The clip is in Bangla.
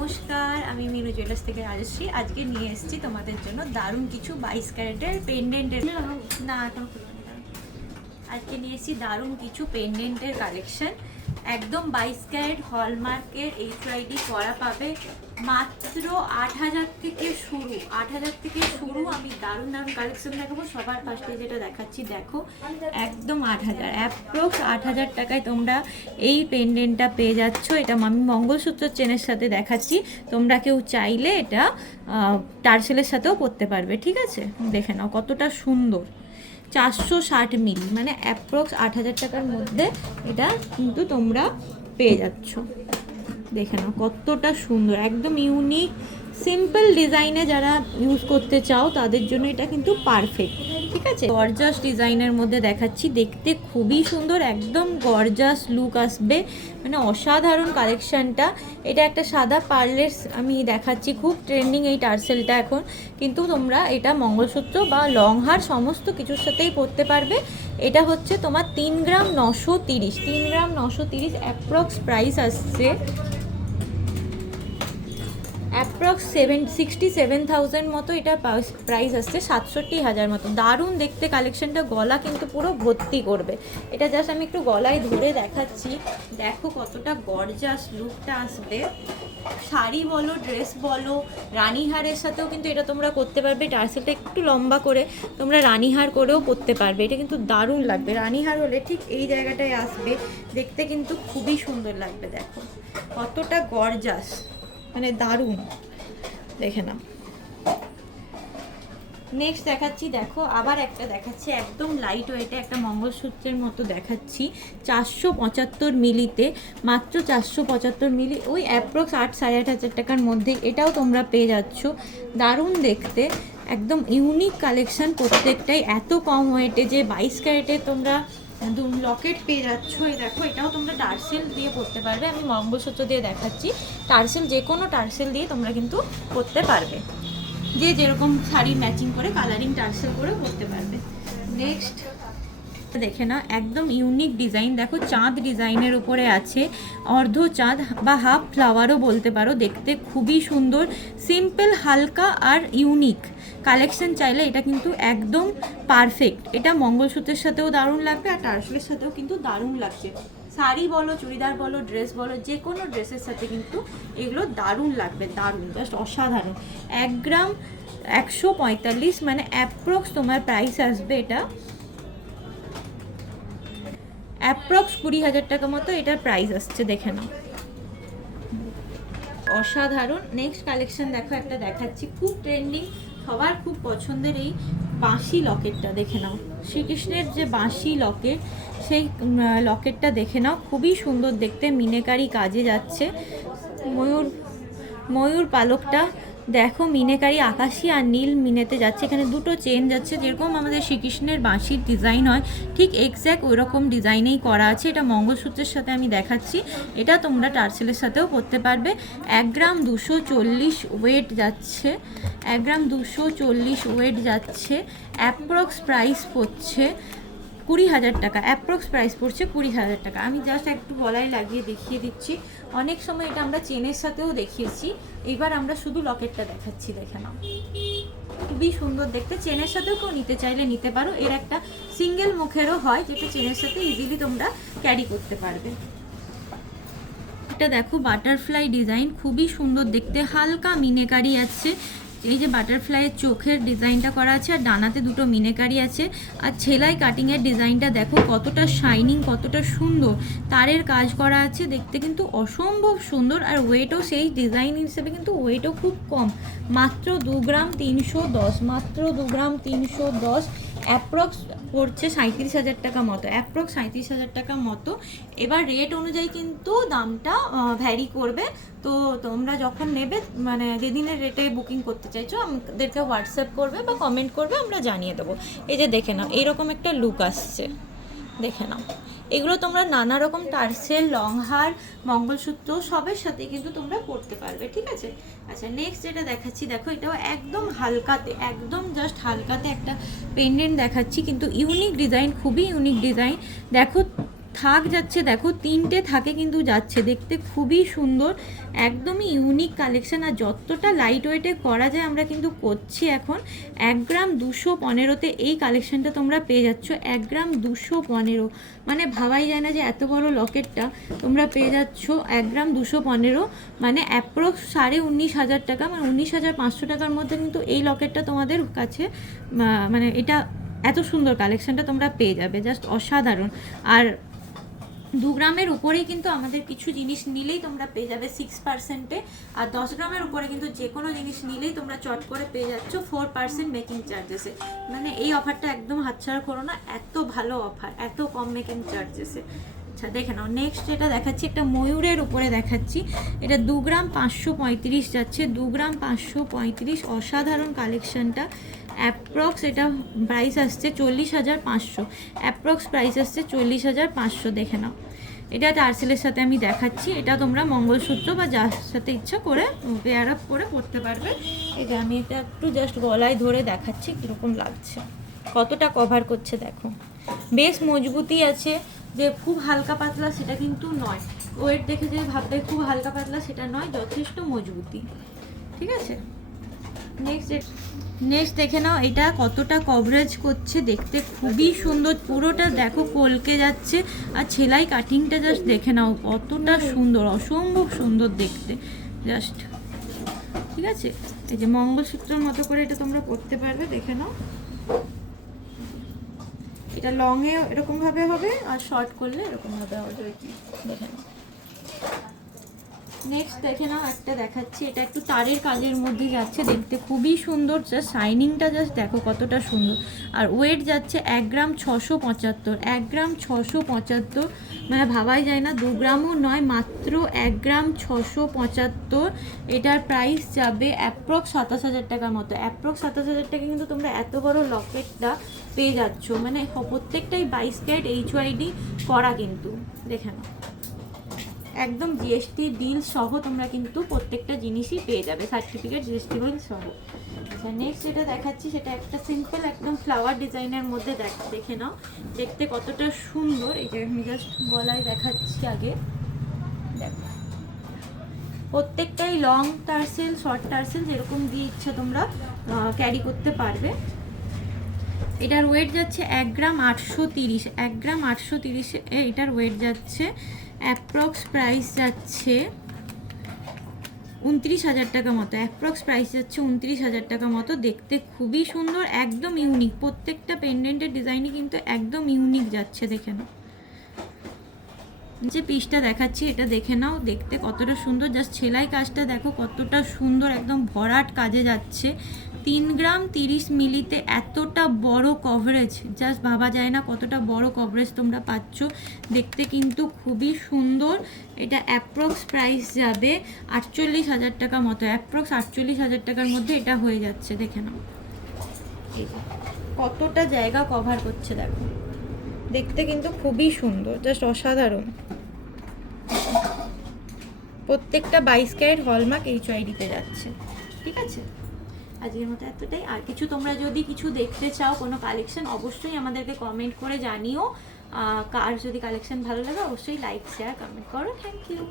নমস্কার, আমি মিনু জুয়েলার্স থেকে রাজশ্রী। আজকে নিয়ে এসেছি তোমাদের জন্য দারুণ কিছু 22 ক্যারেটের পেন্ডেন্টের না এখন আজকে নিয়ে এসেছি দারুণ কিছু পেন্ডেন্টের কালেকশন। একদম 22 ক্যারেট হলমার্কের HYD করা পাবে মাত্র 8,000 থেকে শুরু। 8,000 থেকে শুরু। আমি দারুণ দারুণ কালেকশন দেখাবো। সবার ফার্স্টে যেটা দেখাচ্ছি দেখো, একদম 8,000 অ্যাপ্রক্স 8,000 টাকায় তোমরা এই পেন্ডেন্টটা পেয়ে যাচ্ছ। এটা আমি মঙ্গলসূত্র চেনের সাথে দেখাচ্ছি, তোমরা কেউ চাইলে এটা টার্সেলের সাথেও পরতে পারবে। ঠিক আছে, দেখে নাও কতটা সুন্দর। 460 মিলি মানে অ্যাপ্রক্স 8,000 টাকার মধ্যে এটা কিন্তু তোমরা পেয়ে যাচ্ছ। দেখে নাও কতটা সুন্দর, একদম ইউনিক সিম্পল ডিজাইনে যারা ইউজ করতে চাও তাদের জন্য এটা কিন্তু পারফেক্ট। ঠিক আছে, গর্জাস ডিজাইনের মধ্যে দেখাচ্ছি, দেখতে খুবই সুন্দর, একদম গর্জাস লুক আসবে, মানে অসাধারণ কালেকশানটা। এটা একটা সাদা পার্লের আমি দেখাচ্ছি, খুব ট্রেন্ডিং এই টার্সেলটা এখন, কিন্তু তোমরা এটা মঙ্গলসূত্র বা লং হার সমস্ত কিছুর সাথেই পরতে পারবে। এটা হচ্ছে তোমার 3 গ্রাম 930, 3 গ্রাম 930 অ্যাপ্রক্স প্রাইস আসছে, অ্যাপ্রক্স 67,000 মতো এটা প্রাইস আসছে, 67,000 মতো। দারুণ দেখতে কালেকশনটা, গলা কিন্তু পুরো ভর্তি করবে। এটা জাস্ট আমি একটু গলায় ধরে দেখাচ্ছি, দেখো কতটা গর্জাস লুকটা আসবে। শাড়ি বলো, ড্রেস বলো, রানীহারের সাথেও কিন্তু এটা তোমরা করতে পারবে। টার্সেলটা একটু লম্বা করে তোমরা রানীহার করেও পরতে পারবে। এটা কিন্তু দারুণ লাগবে। রানীহার হলে ঠিক এই জায়গাটায় আসবে, দেখতে কিন্তু খুবই সুন্দর লাগবে। দেখো কতটা গর্জাস, মানে দারুণ, দেখে নাও। নেক্সট দেখাচ্ছি, দেখো আবার একটা দেখাচ্ছি একদম লাইট ওয়েটে, একটা মঙ্গলসূত্রের মতো দেখাচ্ছি 475 মিলিতে, মাত্র 475 মিলি, ওই অ্যাপ্রক্স 8,500 টাকার মধ্যে এটাও তোমরা পেয়ে যাচ্ছ। দারুণ দেখতে, একদম ইউনিক কালেকশন প্রত্যেকটাই, এত কম ওয়েটে যে 22 ক্যারেটে তোমরা লকেট পেয়ে যাচ্ছ। এই দেখো, এটাও তোমরা টার্সেল দিয়ে পরতে পারবে। আমি মঙ্গলসূত্র দিয়ে দেখাচ্ছি, টার্সেল যে কোনো টার্সেল দিয়ে তোমরা কিন্তু পরতে পারবে, যে যেরকম শাড়ি ম্যাচিং করে কালারিং টার্সেল করে পরতে পারবে। নেক্সট দেখে না, একদম ইউনিক ডিজাইন, দেখো চাঁদ ডিজাইনের উপরে আছে, অর্ধ চাঁদ বা হাফ ফ্লাওয়ারও বলতে পারো, দেখতে খুবই সুন্দর, সিম্পল, হালকা আর ইউনিক কালেকশন। চাইলে এটা কিন্তু একদম পারফেক্ট। এটা মঙ্গলসূত্রের সাথেও দারুণ লাগবে আর টার্সেলের সাথেও কিন্তু দারুণ লাগছে। শাড়ি বলো, চুড়িদার বলো, ড্রেস বলো, যে কোনো ড্রেসের সাথে কিন্তু এগুলো দারুণ লাগবে, দারুণ, জাস্ট অসাধারণ। 1 গ্রাম 145 মানে অ্যাপ্রক্স তোমার প্রাইস আসবে এটা অ্যাপ্রক্স 20,000 টাকা মতো এটার প্রাইস আসছে, দেখে নাও অসাধারণ। নেক্সট কালেকশন দেখো, একটা দেখাচ্ছি খুব ট্রেন্ডিং, সবার খুব পছন্দের এই বাঁশি লকেটটা, দেখে নাও। শ্রীকৃষ্ণের যে বাঁশি লকেট, সেই লকেটটা দেখে নাও, খুবই সুন্দর দেখতে, মিনেকারি কাজে যাচ্ছে। ময়ূর পালকটা দেখো, মিনেকারি আকাশি আর নীল মিনেতে যাচ্ছে। এখানে দুটো চেন যাচ্ছে, যেরকম আমাদের শ্রীকৃষ্ণের বাঁশির ডিজাইন হয় ঠিক এক্স্যাক্ট ওই রকম ডিজাইনেই করা আছে। এটা মঙ্গলসূত্রের সাথে আমি দেখাচ্ছি, এটা তোমরা টার্সেলের সাথেও পরতে পারবে। 1 গ্রাম 240 ওয়েট যাচ্ছে, 1 গ্রাম 240 ওয়েট যাচ্ছে, অ্যাপ্রক্স প্রাইস পড়ছে 20,000 টাকা, অ্যাপ্রক্স প্রাইস পড়ছে 20,000 টাকা। আমি জাস্ট একটু গলায় লাগিয়ে দেখিয়ে দিচ্ছি, অনেক সময় এটা আমরা চেনের সাথেও দেখিয়েছি, এবার আমরা শুধু লকেটটা দেখাচ্ছি, দেখে নাও খুবই সুন্দর দেখতে। চেনের সাথেও কেউ নিতে চাইলে নিতে পারো, এর একটা সিঙ্গেল মুখেরও হয় যেটা চেনের সাথে ইজিলি তোমরা ক্যারি করতে পারবে। এটা দেখো বাটারফ্লাই ডিজাইন, খুবই সুন্দর দেখতে, হালকা মিনেকারি আছে, এই যে বাটারফ্লাইয়ের চোখের ডিজাইনটা করা আছে আর ডানাতে দুটো মিনেকারি আছে, আর ছেলাই কাটিংয়ের ডিজাইনটা দেখো কতটা শাইনিং, কতটা সুন্দর, তারের কাজ করা আছে, দেখতে কিন্তু অসম্ভব সুন্দর। আর ওয়েটও সেই ডিজাইন হিসেবে কিন্তু ওয়েটও খুব কম, মাত্র 2 গ্রাম 310, মাত্র 2 গ্রাম 310, অ্যাপ্রক্স পড়ছে 37,000 টাকা মতো, অ্যাপ্রক্স 37,000 টাকা মতো। এবার রেট অনুযায়ী কিন্তু দামটা ভ্যারি করবে, তো তোমরা যখন নেবে, মানে যেদিনের রেটে বুকিং করতে চাইছো আমাদেরকে হোয়াটসঅ্যাপ করবে বা কমেন্ট করবে, আমরা জানিয়ে দেবো। এই যে দেখে নাও, এইরকম একটা লুক আসছে, দেখে নাও। এগুলো তোমরা নানা রকম টার্সেল, লংহার, মঙ্গলসূত্র সবের সাথে কিন্তু তোমরা পরতে পারবে। ঠিক আছে, আচ্ছা নেক্সট যেটা দেখাচ্ছি, দেখো এটাও একদম হালকাতে, একদম জাস্ট হালকাতে একটা পেন্ডেন্ট দেখাচ্ছি, কিন্তু ইউনিক ডিজাইন, খুবই ইউনিক ডিজাইন। দেখো থাক যাচ্ছে দেখো, 3টে থাকে কিন্তু যাচ্ছে, দেখতে খুবই সুন্দর, একদমই ইউনিক কালেকশন। আর যতটা লাইট ওয়েটে করা যায় আমরা কিন্তু করছি এখন। 1 গ্রাম 215-তে এই কালেকশনটা তোমরা পেয়ে যাচ্ছ। 1 গ্রাম 215, মানে ভাবাই যায় না যে এত বড় লকেটটা তোমরা পেয়ে যাচ্ছ 1 গ্রাম 215, মানে অ্যাপ্রক্স 19,500 টাকা, মানে 19,500 টাকার মধ্যে কিন্তু এই লকেটটা তোমাদের কাছে, মানে এটা এত সুন্দর কালেকশনটা তোমরা পেয়ে যাবে, জাস্ট অসাধারণ। আর 2 গ্রামের উপরেই কিন্তু আমাদের কিছু জিনিস নিলেই তোমরা পেয়ে যাবে 6%-এ, আর 10 গ্রামের উপরে কিন্তু যে কোনো জিনিস নিলেই তোমরা চট করে পেয়ে যাচ্ছ 4% মেকিং চার্জেসে। মানে এই অফারটা একদম হাতছাড়া করো না, এত ভালো অফার, এত কম মেকিং চার্জেসে। আচ্ছা দেখে নাও, নেক্সট যেটা দেখাচ্ছি একটা ময়ূরের উপরে দেখাচ্ছি। এটা 2 গ্রাম 535 যাচ্ছে, 2 গ্রাম 535, অসাধারণ কালেকশনটা। অ্যাপ্রক্স এটা প্রাইস আসছে 40,500, অ্যাপ্রক্স প্রাইস আসছে 40,500, দেখে নাও। এটা টার্সেলের সাথে আমি দেখাচ্ছি, এটা তোমরা মঙ্গলসূত্র বা যার সাথে ইচ্ছা করে পেয়ার আপ করে পরতে পারবে। এই যে আমি এটা একটু জাস্ট গলায় ধরে দেখাচ্ছি কীরকম লাগছে, কতটা কভার করছে দেখো, বেশ মজবুতি আছে। যে খুব হালকা পাতলা সেটা কিন্তু নয়, ওয়েট দেখে যে ভাববে খুব হালকা পাতলা সেটা নয়, যথেষ্ট মজবুতি, ঠিক আছে। নেক্সট দেখে নাও এটা কতটা কভারেজ করছে, দেখতে খুবই সুন্দর, পুরোটা দেখো কলকে যাচ্ছে। আর সেলাই কাটিংটা জাস্ট দেখে নাও কতটা সুন্দর, অসম্ভব সুন্দর দেখতে জাস্ট, ঠিক আছে। এই যে মঙ্গলসূত্রের মতো করে এটা তোমরা পরতে পারবে, দেখে নাও। এটা লংয়ে এরকমভাবে হবে আর শর্ট করলে এরকমভাবে হবে, দেখে নাও। নেক্সট দেখে নাও একটা দেখাচ্ছি, এটা একটু তারের কাজের মধ্যে যাচ্ছে, দেখতে খুবই সুন্দর, জাস্ট শাইনিংটা জাস্ট দেখো কতটা সুন্দর। আর ওয়েট যাচ্ছে 1 গ্রাম 675, 1 গ্রাম 675, মানে ভাবাই যায় না, 2 গ্রামও নয়, মাত্র 1 গ্রাম 675। এটার প্রাইস যাবে অ্যাপ্রক্স 27,000 টাকার মতো, অ্যাপ্রক্স 27,000 টাকা কিন্তু তোমরা এত বড় লকেটটা পেয়ে যাচ্ছ। মানে প্রত্যেকটাই 22 ক্যারেট HYD করা, কিন্তু দেখে নাও একদম জিএসটি বিল সহ তোমরা কিন্তু প্রত্যেকটা জিনিসই পেয়ে যাবে, সার্টিফিকেট জিএসটি বিল সহ। আচ্ছা নেক্সট যেটা দেখাচ্ছি সেটা একটা সিম্পল একদম ফ্লাওয়ার ডিজাইনের মধ্যে দেখে নাও, দেখতে কতটা সুন্দর। এই যে আমি জাস্ট গলায় দেখাচ্ছি আগে, দেখো প্রত্যেকটাই লং টার্সেল, শর্ট টার্সেল, যেরকম দিয়ে ইচ্ছা তোমরা ক্যারি করতে পারবে। এটার ওয়েট যাচ্ছে 1 গ্রাম 830, 1 গ্রাম 830 এটার ওয়েট যাচ্ছে। অ্যাপ্রক্স প্রাইস যাচ্ছে 29,000 টাকা মতো, অ্যাপ্রক্স প্রাইস যাচ্ছে 29,000 টাকা মতো। দেখতে খুবই সুন্দর, একদম ইউনিক, প্রত্যেকটা পেন্ডেন্টের ডিজাইনই কিন্তু একদম ইউনিক যাচ্ছে, দেখে নাও। যে পিসটা দেখাচ্ছি এটা দেখে নাও, দেখতে কতটা সুন্দর, জাস্ট সেলাই কাজটা দেখো কতটা সুন্দর, একদম ভরাট কাজে যাচ্ছে। 3 গ্রাম 30 মিলিতে এতটা বড় কভারেজ, জাস্ট ভাবা যায় না কতটা বড় কভারেজ তোমরা পাচ্ছ, দেখতে কিন্তু খুবই সুন্দর। এটা অ্যাপ্রক্স প্রাইস যাবে 48,000 টাকা মতো, অ্যাপ্রক্স 48,000 টাকার মধ্যে এটা হয়ে যাচ্ছে, দেখে নাও কতটা জায়গা কভার করছে, দেখো দেখতে কিন্তু খুবই সুন্দর, জাস্ট অসাধারণ। প্রত্যেকটা 22 ক্যারেট হলমার্ক HYDতে যাচ্ছে, ঠিক আছে। আজকের মতো এতটাই। আর কিছু তোমরা যদি কিছু দেখতে চাও কোনো কালেকশন, অবশ্যই আমাদেরকে কমেন্ট করে জানিও। কার যদি কালেকশন ভালো লাগে অবশ্যই লাইক শেয়ার কমেন্ট করো। Thank you.